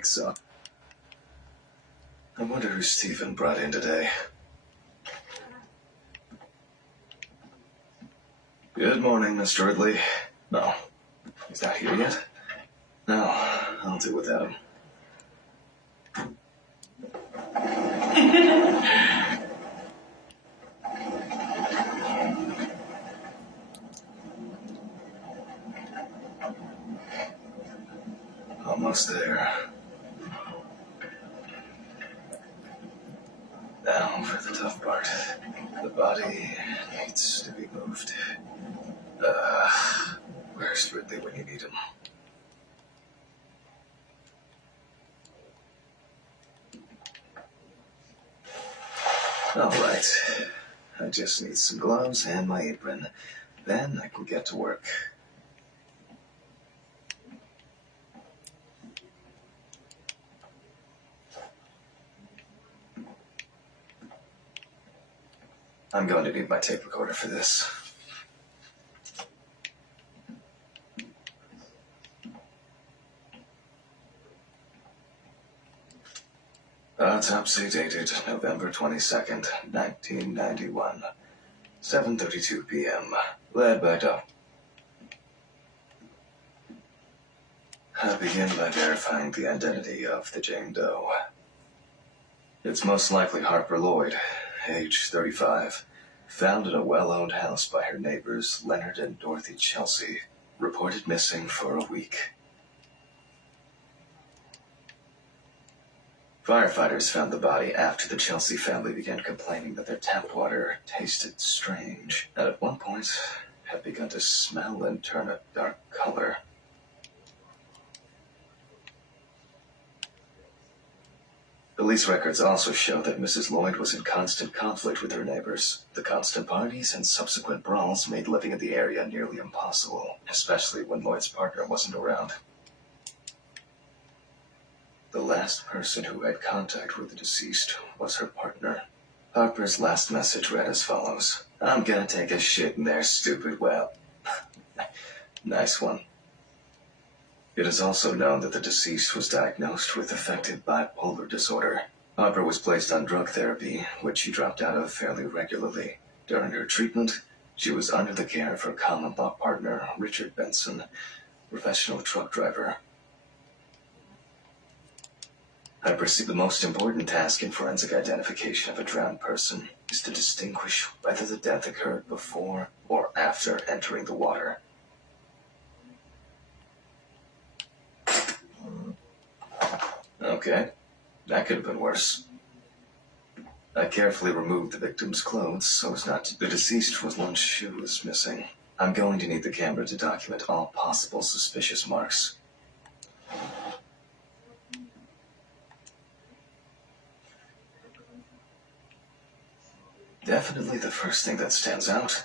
wakes up. I wonder who Stephen brought in today. Good morning, Mr. Ridley. No, he's not here yet? No, I'll do without him. Almost there. Now for the tough part. The body needs to be moved. Where's Ridley when you need him? Alright. I just need some gloves and my apron. Then I can get to work. I'm going to need my tape recorder for this. Autopsy dated November 22nd, 1991. 7:32 p.m. Led by Doc. I begin by verifying the identity of the Jane Doe. It's most likely Harper Lloyd, age 35, found in a well-owned house by her neighbors Leonard and Dorothy Chelsea, reported missing for a week. Firefighters found the body after the Chelsea family began complaining that their tap water tasted strange, and at one point had begun to smell and turn a dark color. Police records also show that Mrs. Lloyd was in constant conflict with her neighbors. The constant parties and subsequent brawls made living in the area nearly impossible, especially when Lloyd's partner wasn't around. The last person who had contact with the deceased was her partner. Harper's last message read as follows: "I'm gonna take a shit in there, stupid well." Nice one. It is also known that the deceased was diagnosed with affective bipolar disorder. Harper was placed on drug therapy, which she dropped out of fairly regularly. During her treatment, she was under the care of her common law partner, Richard Benson, professional truck driver. I perceive the most important task in forensic identification of a drowned person is to distinguish whether the death occurred before or after entering the water. Okay, that could have been worse. I carefully removed the victim's clothes so as not to... The deceased was one shoe was missing. I'm going to need the camera to document all possible suspicious marks. Definitely the first thing that stands out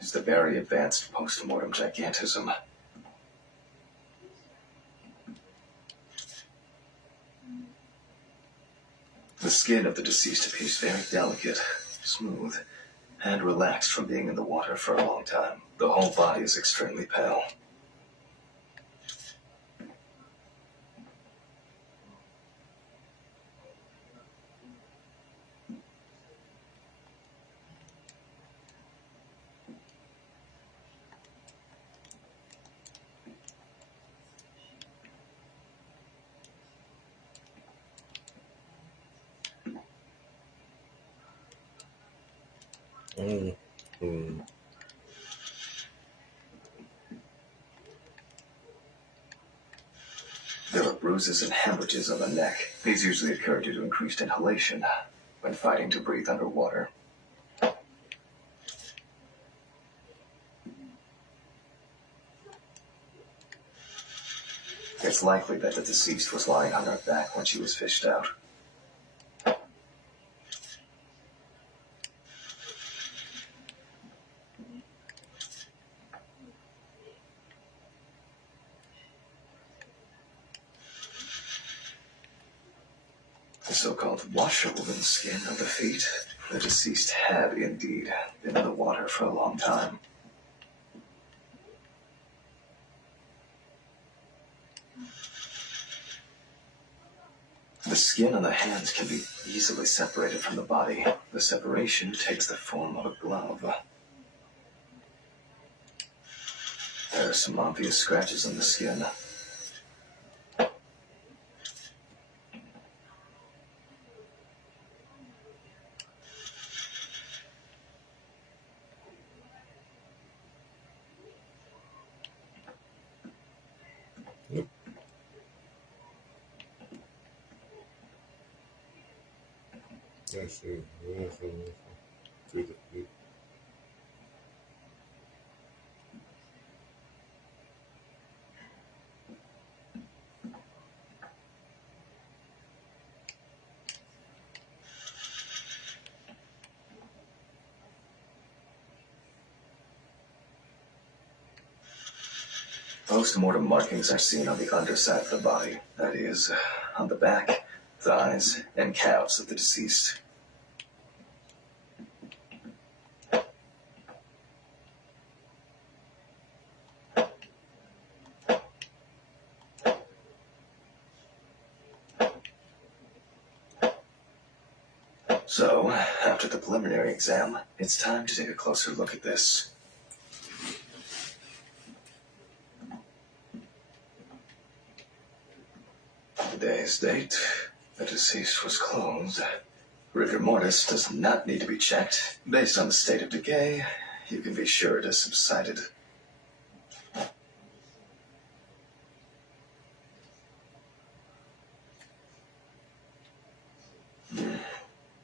is the very advanced post-mortem gigantism. The skin of the deceased appears very delicate, smooth, and relaxed from being in the water for a long time. The whole body is extremely pale. There are bruises and hemorrhages on the neck. These usually occur due to increased inhalation when fighting to breathe underwater. It's likely that the deceased was lying on her back when she was fished out. The so-called washerwoman skin of the feet. The deceased had indeed been in the water for a long time. The skin on the hands can be easily separated from the body. The separation takes the form of a glove. There are some obvious scratches on the skin. Nope. I see. Post-mortem markings are seen on the underside of the body, that is, on the back, thighs, and calves of the deceased. So, after the preliminary exam, it's time to take a closer look at this. Today's date, the deceased was closed. Rigor mortis does not need to be checked. Based on the state of decay, you can be sure it has subsided.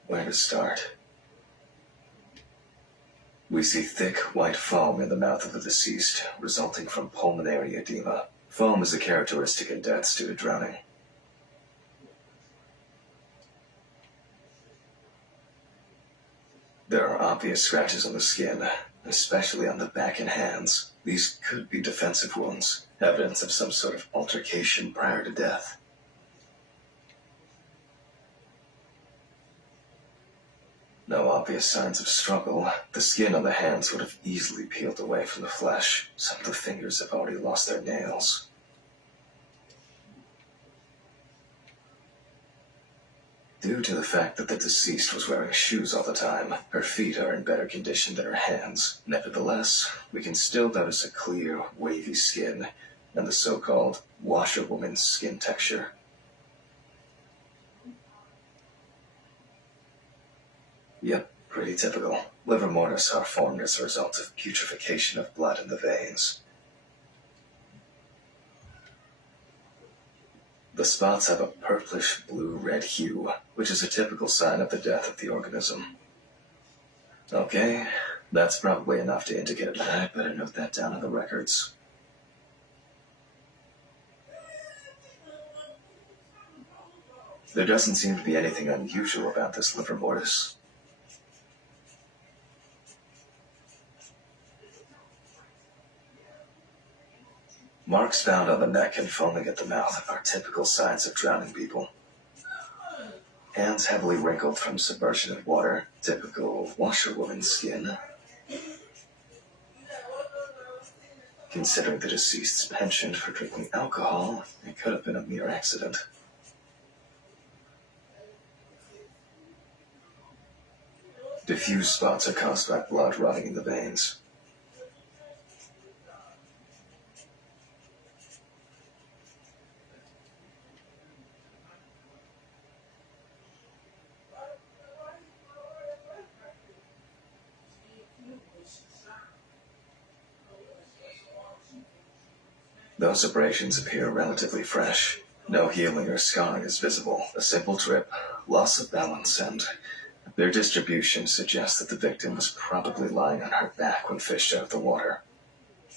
Where to start? We see thick, white foam in the mouth of the deceased, resulting from pulmonary edema. Foam is a characteristic in deaths due to drowning. There are obvious scratches on the skin, especially on the back and hands. These could be defensive wounds, evidence of some sort of altercation prior to death. No obvious signs of struggle. The skin on the hands would have easily peeled away from the flesh. Some of the fingers have already lost their nails. Due to the fact that the deceased was wearing shoes all the time, her feet are in better condition than her hands. Nevertheless, we can still notice a clear, wavy skin and the so-called washerwoman's skin texture. Yep, pretty typical. Liver mortis are formed as a result of putrefaction of blood in the veins. The spots have a purplish blue-red hue, which is a typical sign of the death of the organism. Okay, that's probably enough to indicate that. I better note that down in the records. There doesn't seem to be anything unusual about this liver mortis. Marks found on the neck and foaming at the mouth are typical signs of drowning people. Hands heavily wrinkled from submersion in water, typical washerwoman skin. Considering the deceased's penchant for drinking alcohol, it could have been a mere accident. Diffuse spots are caused by blood rotting in the veins. Those abrasions appear relatively fresh. No healing or scarring is visible. A simple trip, loss of balance, and their distribution suggests that the victim was probably lying on her back when fished out of the water.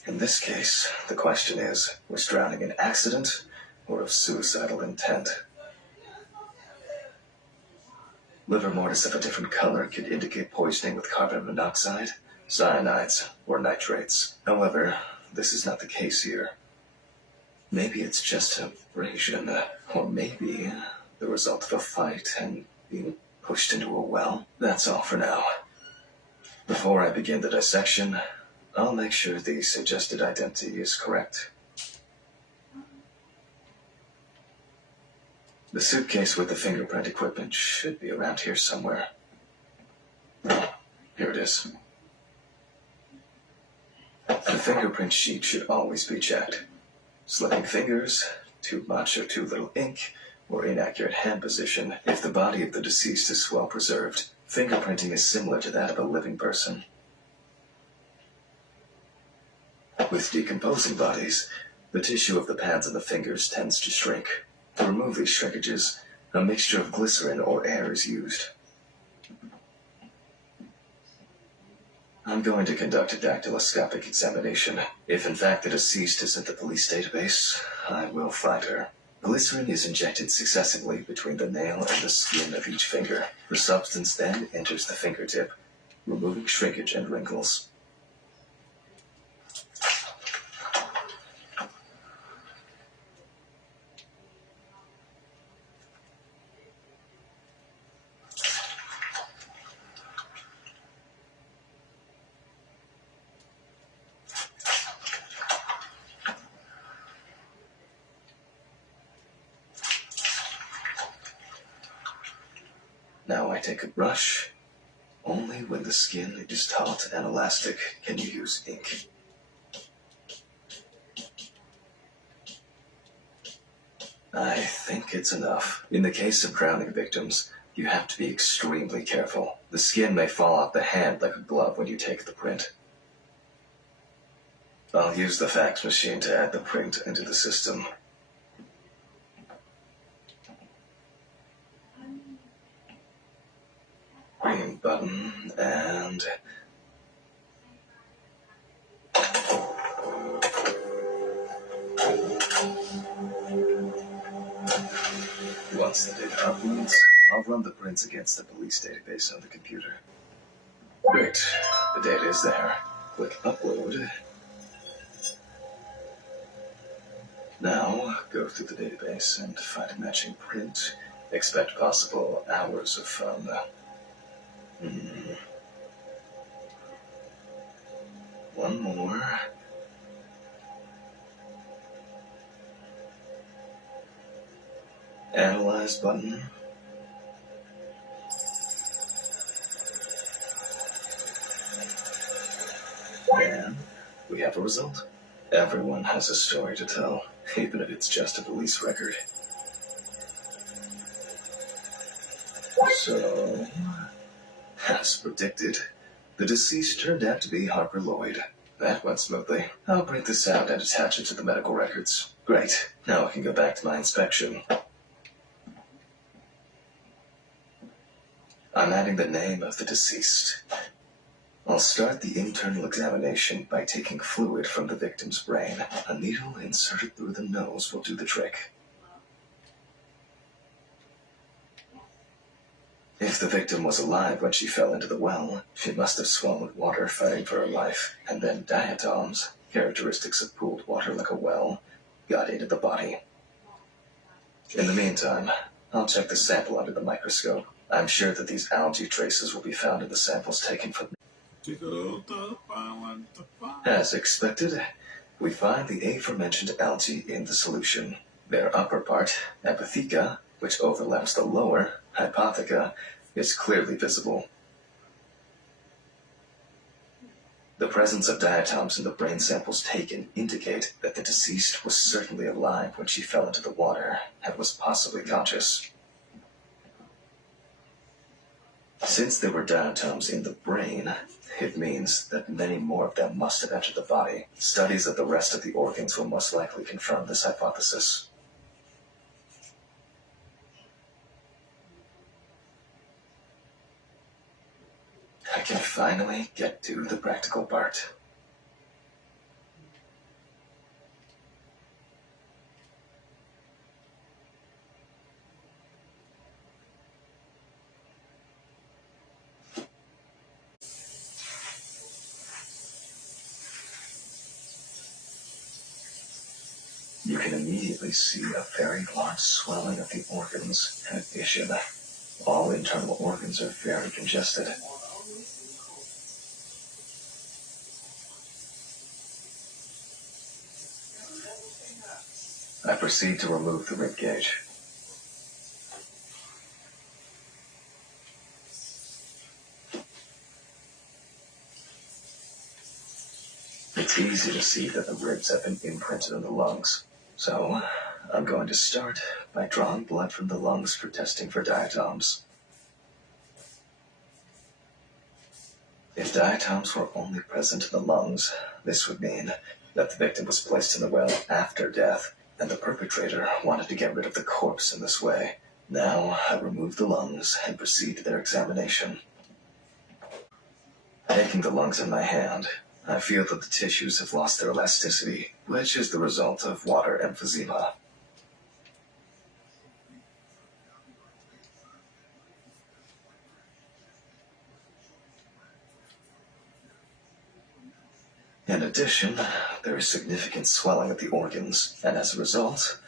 In this case, the question is, was drowning an accident or of suicidal intent? Liver mortis of a different color could indicate poisoning with carbon monoxide, cyanides, or nitrates. However, this is not the case here. Maybe it's just abrasion, or maybe the result of a fight and being pushed into a well. That's all for now. Before I begin the dissection, I'll make sure the suggested identity is correct. The suitcase with the fingerprint equipment should be around here somewhere. Here it is. The fingerprint sheet should always be checked. Slipping fingers, too much or too little ink, or inaccurate hand position. If the body of the deceased is well preserved, fingerprinting is similar to that of a living person. With decomposing bodies, the tissue of the pads of the fingers tends to shrink. To remove these shrinkages, a mixture of glycerin or air is used. I'm going to conduct a dactyloscopic examination. If in fact the deceased is in the police database, I will find her. Glycerin is injected successively between the nail and the skin of each finger. The substance then enters the fingertip, removing shrinkage and wrinkles. Now I take a brush. Only when the skin is taut and elastic can you use ink. I think it's enough. In the case of drowning victims, you have to be extremely careful. The skin may fall off the hand like a glove when you take the print. I'll use the fax machine to add the print into the system. Green button, and... Once the data uploads, I'll run the prints against the police database on the computer. Great, the data is there. Click upload. Now, go through the database and find a matching print. Expect possible hours of fun. One more. Analyze button. And we have a result. Everyone has a story to tell, even if it's just a police record. So, as predicted, the deceased turned out to be Harper Lloyd. That went smoothly. I'll print this out and attach it to the medical records. Great. Now I can go back to my inspection. I'm adding the name of the deceased. I'll start the internal examination by taking fluid from the victim's brain. A needle inserted through the nose will do the trick. If the victim was alive when she fell into the well, she must have swallowed water fighting for her life, and then diatoms, characteristics of pooled water like a well, got into the body. In the meantime, I'll check the sample under the microscope. I'm sure that these algae traces will be found in the samples taken from... As expected, we find the aforementioned algae in the solution. Their upper part, Epitheca, which overlaps the lower, Hypotheca, is clearly visible. The presence of diatoms in the brain samples taken indicate that the deceased was certainly alive when she fell into the water and was possibly conscious. Since there were diatoms in the brain, it means that many more of them must have entered the body. Studies of the rest of the organs will most likely confirm this hypothesis. I can finally get to the practical part. You can immediately see a very large swelling of the organs. In addition, all internal organs are very congested. I proceed to remove the rib cage. It's easy to see that the ribs have been imprinted in the lungs. So, I'm going to start by drawing blood from the lungs for testing for diatoms. If diatoms were only present in the lungs, this would mean that the victim was placed in the well after death, and the perpetrator wanted to get rid of the corpse in this way. Now, I remove the lungs and proceed to their examination. Taking the lungs in my hand, I feel that the tissues have lost their elasticity, which is the result of water emphysema. In addition, there is significant swelling of the organs, and as a result,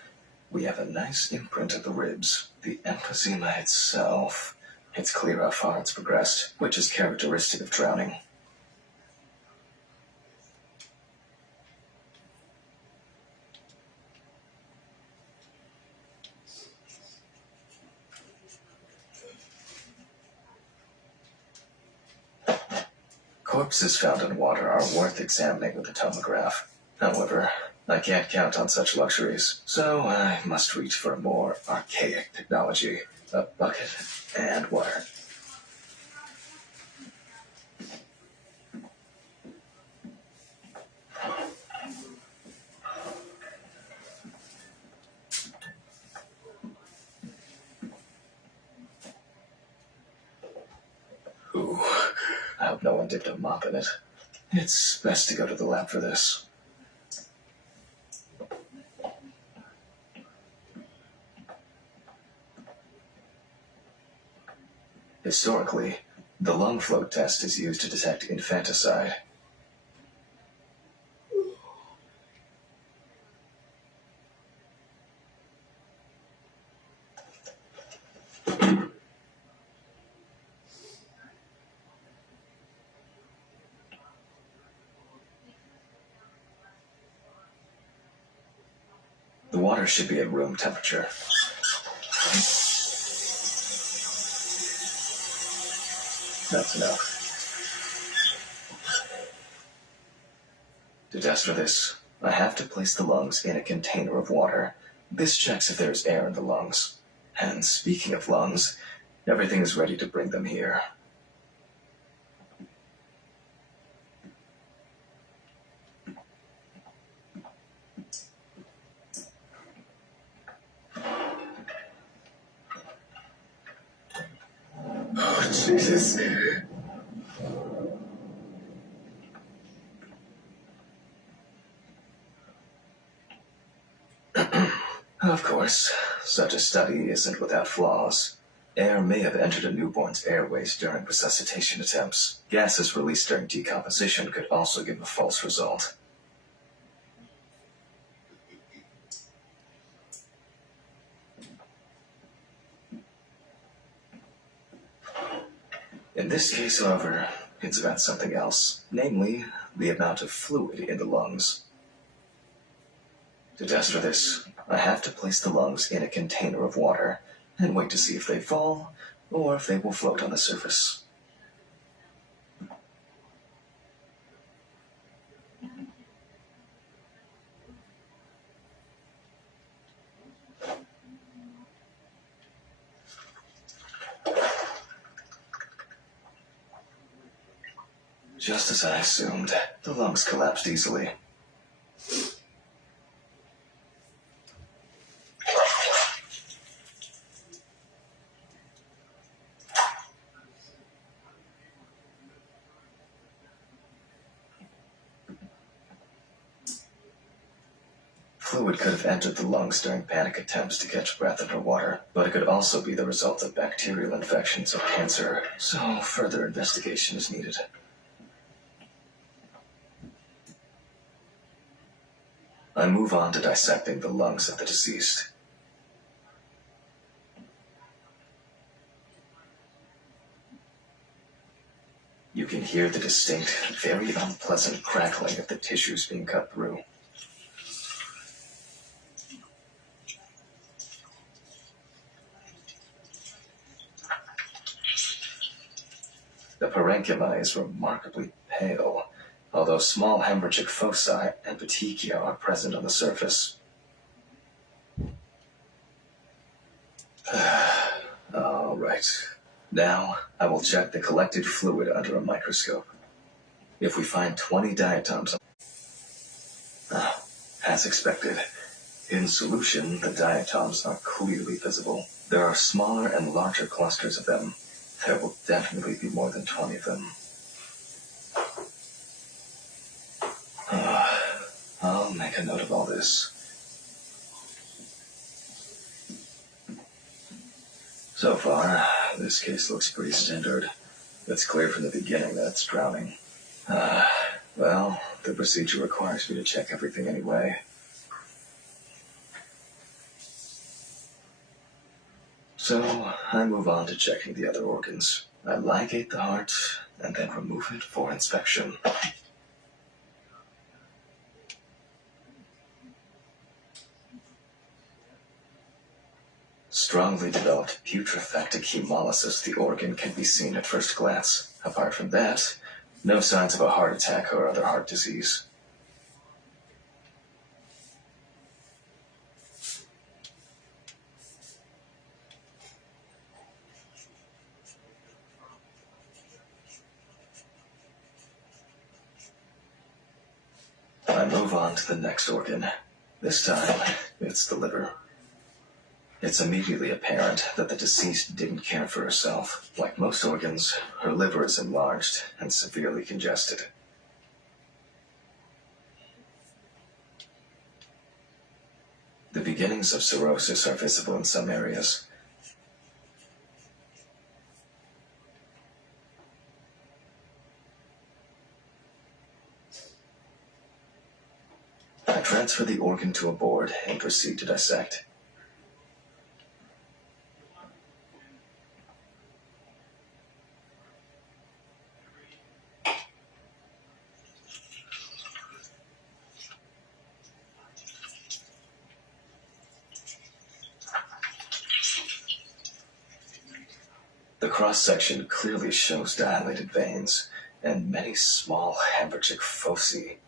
we have a nice imprint of the ribs. The emphysema itself, it's clear how far it's progressed, which is characteristic of drowning. Corpses found in water are worth examining with a tomograph. However, I can't count on such luxuries, so I must reach for more archaic technology, a bucket and water. Ooh, I hope no one dipped a mop in it. It's best to go to the lab for this. Historically, the lung float test is used to detect infanticide. The water should be at room temperature. That's enough. To test for this, I have to place the lungs in a container of water. This checks if there's air in the lungs. And speaking of lungs, everything is ready to bring them here. Oh, Jesus. Of course, such a study isn't without flaws. Air may have entered a newborn's airways during resuscitation attempts. Gases released during decomposition could also give a false result. In this case, however, it's about something else, namely, the amount of fluid in the lungs. To test for this, I have to place the lungs in a container of water and wait to see if they fall or if they will float on the surface. Just as I assumed, the lungs collapsed easily. Fluid could have entered the lungs during panic attempts to catch breath underwater, but it could also be the result of bacterial infections or cancer, so further investigation is needed. I move on to dissecting the lungs of the deceased. You can hear the distinct, very unpleasant crackling of the tissues being cut through. The parenchyma is remarkably pale, although small hemorrhagic foci and petechia are present on the surface. All right. Now, I will check the collected fluid under a microscope. If we find 20 diatoms, as expected, in solution, the diatoms are clearly visible. There are smaller and larger clusters of them. There will definitely be more than 20 of them. I'll make a note of all this. So far, this case looks pretty standard. It's clear from the beginning that it's drowning. Well, the procedure requires me to check everything anyway. So, I move on to checking the other organs. I ligate the heart, and then remove it for inspection. Strongly developed putrefactic hemolysis, the organ can be seen at first glance. Apart from that, no signs of a heart attack or other heart disease. I move on to the next organ. This time, it's the liver. It's immediately apparent that the deceased didn't care for herself. Like most organs, her liver is enlarged and severely congested. The beginnings of cirrhosis are visible in some areas. I transfer the organ to a board and proceed to dissect. The cross-section clearly shows dilated veins and many small hemorrhagic foci.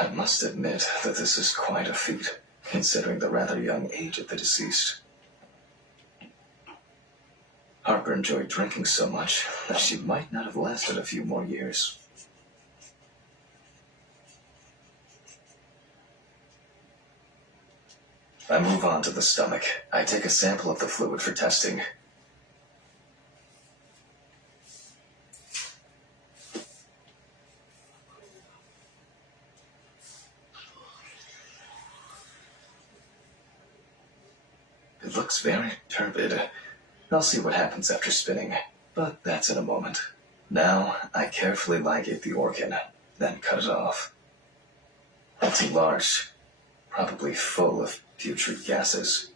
I must admit that this is quite a feat, considering the rather young age of the deceased. Harper enjoyed drinking so much that she might not have lasted a few more years. I move on to the stomach. I take a sample of the fluid for testing. It looks very turbid. I'll see what happens after spinning, but that's in a moment. Now, I carefully ligate the organ, then cut it off. It's enlarged, probably full of putrid gases.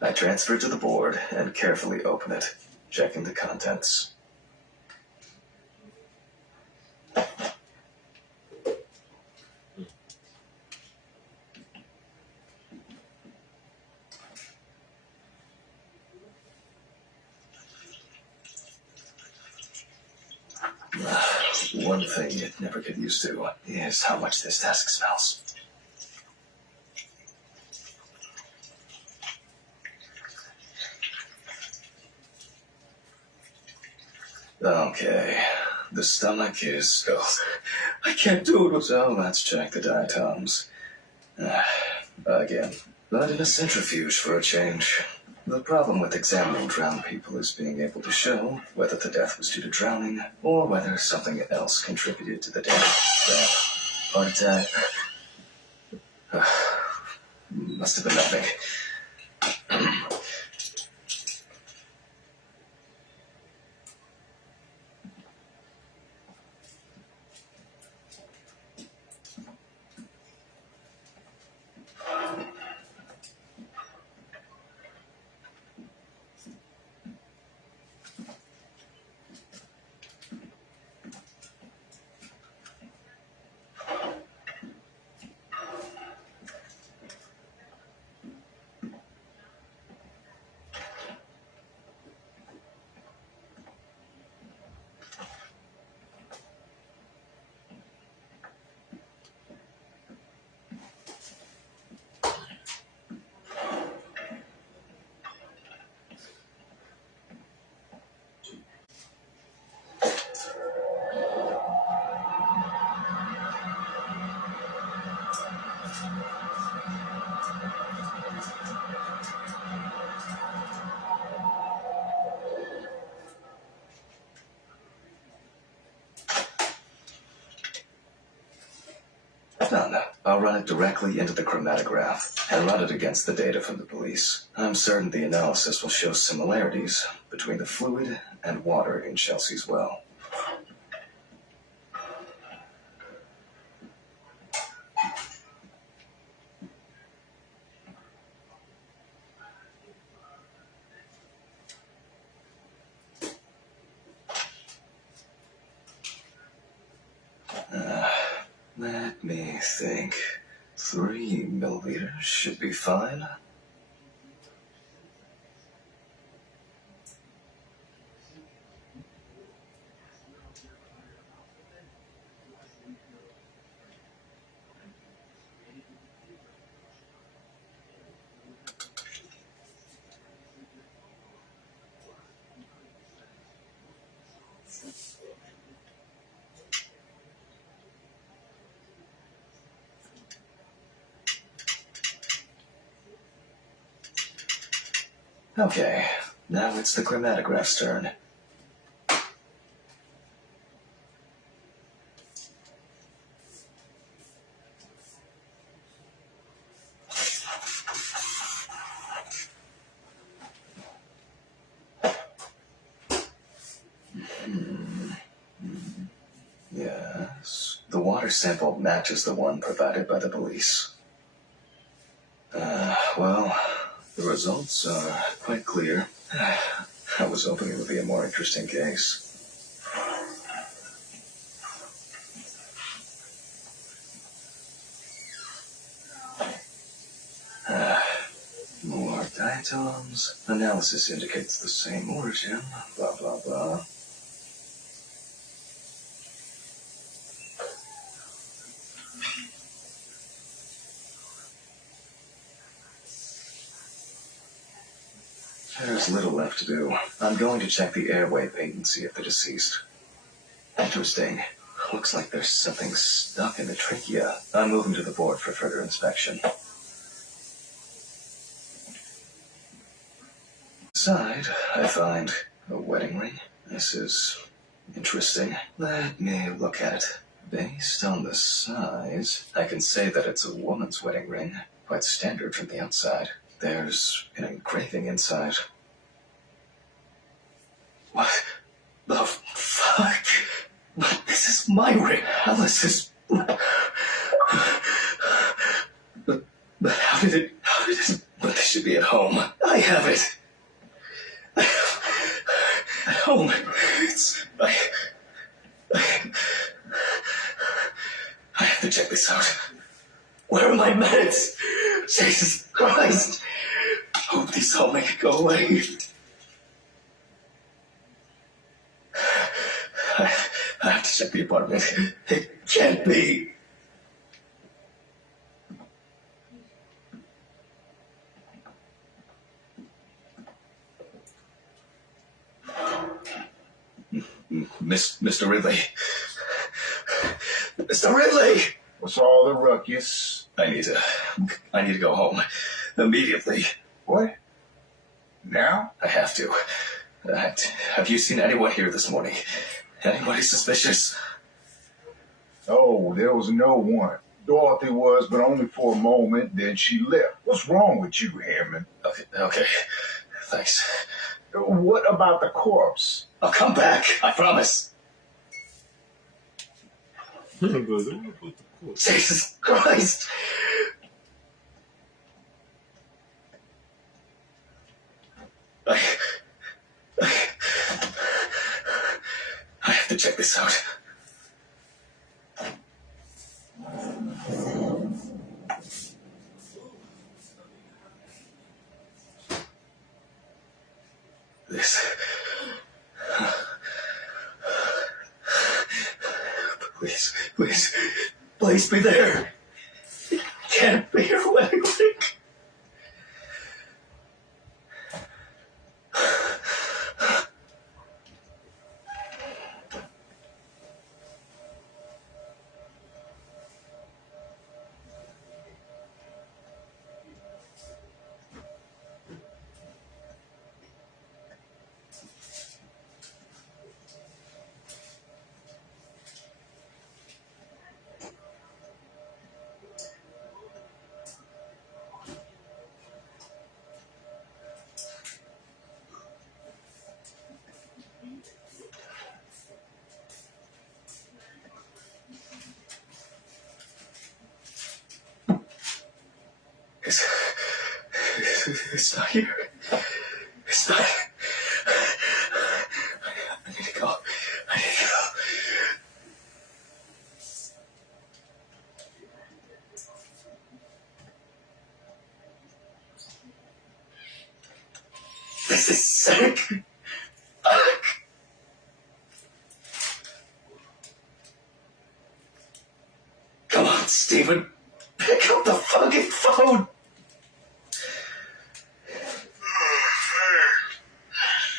I transfer it to the board and carefully open it, checking the contents. One thing you'd never get used to is how much this desk smells. Okay, the stomach is... Oh, I can't do it. So let's check the diatoms. Again, but in a centrifuge for a change. The problem with examining drowned people is being able to show whether the death was due to drowning or whether something else contributed to the death. Heart attack. Must have been nothing. Done. I'll run it directly into the chromatograph and run it against the data from the police. I'm certain the analysis will show similarities between the fluid and water in Chelsea's well. Let me think. 3 milliliters should be fine. Okay, now it's the chromatograph's turn. Yes, the water sample matches the one provided by the police. Well, the results are quite clear. I was hoping it would be a more interesting case. More diatoms. Analysis indicates the same origin. Blah, blah, blah. There's little left to do. I'm going to check the airway patency of the deceased. Interesting. Looks like there's something stuck in the trachea. I'm moving to the board for further inspection. Inside, I find a wedding ring. This is interesting. Let me look at it. Based on the size, I can say that it's a woman's wedding ring. Quite standard from the outside. There's an engraving inside. What the fuck? But this is my ring. Alice's. But how did it? But this should be at home. I have it. At home. I have to check this out. Where are my meds? Jesus Christ! Hope these all make it go away. I have to check the apartment. It can't be. Mr. Ridley. Mr. Ridley! What's all the ruckus? I need to go home. Immediately. What? Now? I have to. Have you seen anyone here this morning? Anybody suspicious? Oh, there was no one. Dorothy was, but only for a moment, then she left. What's wrong with you, Hammond? Okay. Thanks. What about the corpse? I'll come back. I promise. Jesus Christ! I have to check this out. This. Please be there. It can't be your wedding ring. It's not here. It's not. I need to go. I need to go. This is sick. Fuck. Come on, Steven. Pick up the fucking phone.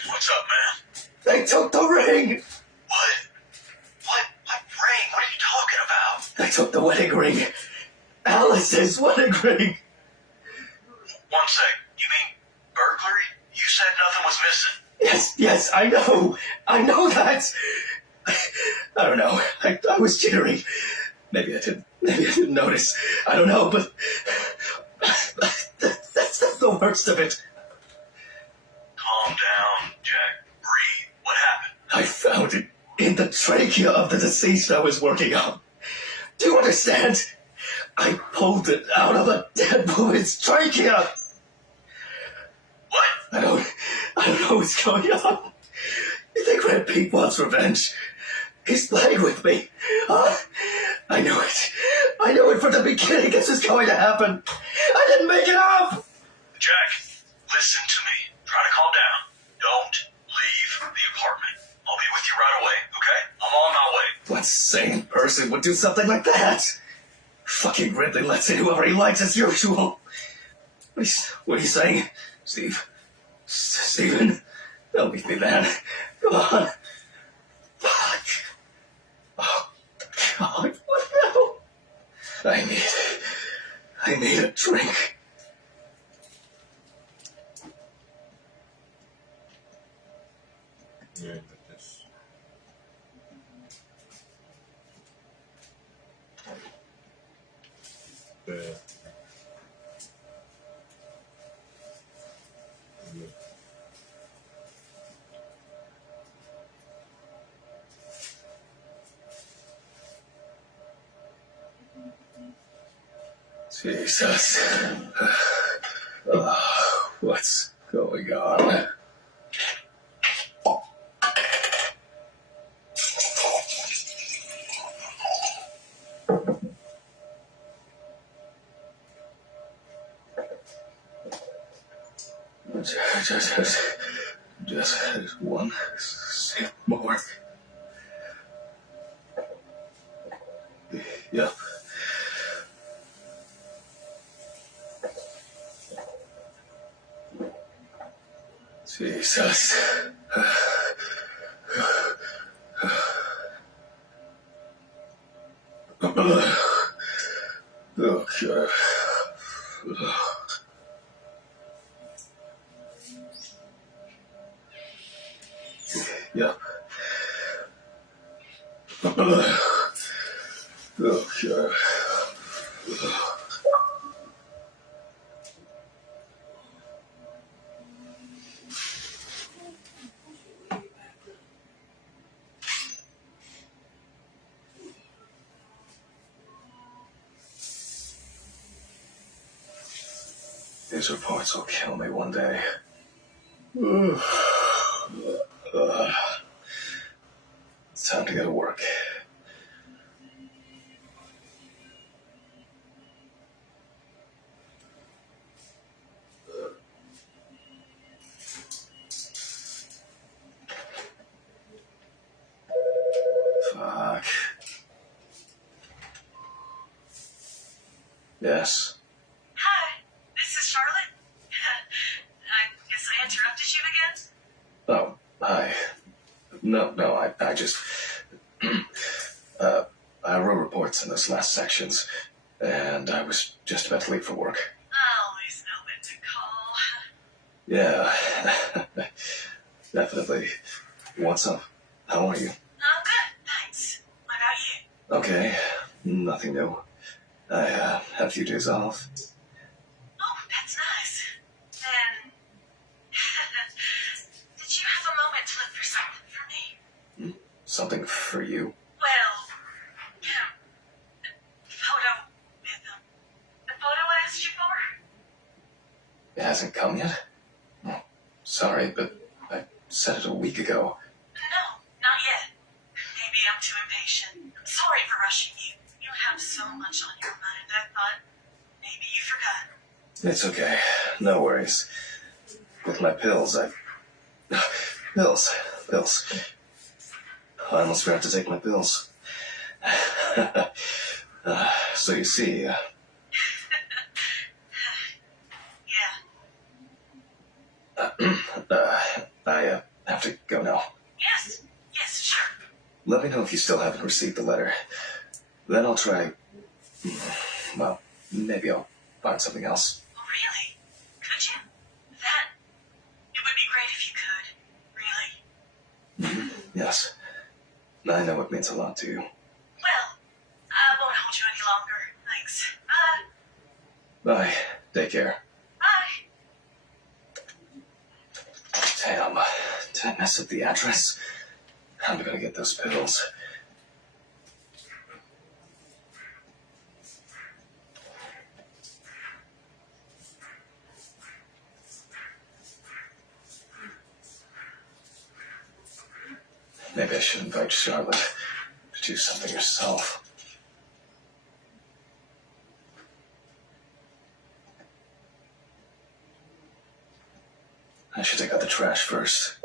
What's up, man? They took the ring. What? What ring? What are you talking about? They took the wedding ring. Alice's wedding ring. One sec. You mean burglary? You said nothing was missing. Yes, I know. I know that. I don't know. I was jittering. Maybe I didn't notice. I don't know, but that's the worst of it. Calm down, Jack. Breathe. What happened? I found it in the trachea of the deceased I was working on. Do you understand? I pulled it out of a dead woman's trachea. What? I don't know what's going on. You think Red Pete wants revenge? He's playing with me. I knew it. I knew it from the beginning. This is going to happen. I didn't make it up. Jack, listen to me. Try to calm down. Don't leave the apartment. I'll be with you right away, okay? I'm on my way. What sane person would do something like that? Fucking Ridley lets in whoever he likes as usual. What are you saying, Steve? Steven? Don't leave me, man. Come on. Fuck. Oh, God, what now? I need a drink. Yeah, but this. Yeah. Jesus. What's going on? Just one sip more. Yep. Jesus. Oh, God. Yep. Oh, God. These reports will kill me one day. It's time to go to work. Fuck. Yes. Hi, this is Charlotte. I guess I interrupted you again? Oh, hi. No, I just... I wrote reports in those last sections, and I was just about to leave for work. Always know when to call. Yeah, definitely. What's up? How are you? I'm good, thanks. What about you? Okay, nothing new. I had a few days off. Oh, that's nice. Then... Did you have a moment to look for something for me? Something for you. Well, photo with the photo I asked you for? hasn't come yet? Oh, sorry, but I said it a week ago. No, not yet. Maybe I'm too impatient. I'm sorry for rushing you. You have so much on your mind. I thought maybe you forgot. It's okay. No worries. With my pills, Pills. I almost forgot to take my pills. So you see, Yeah. I have to go now. Yes, sure. Let me know if you still haven't received the letter. Then I'll try. Well, maybe I'll find something else. Oh, really? Could you? It would be great if you could. Really. Yes. I know it means a lot to you. Well, I won't hold you any longer. Thanks. Bye. Take care. Bye. Damn. Did I mess up the address? I'm gonna get those pills. Maybe I should invite Charlotte to do something herself. I should take out the trash first.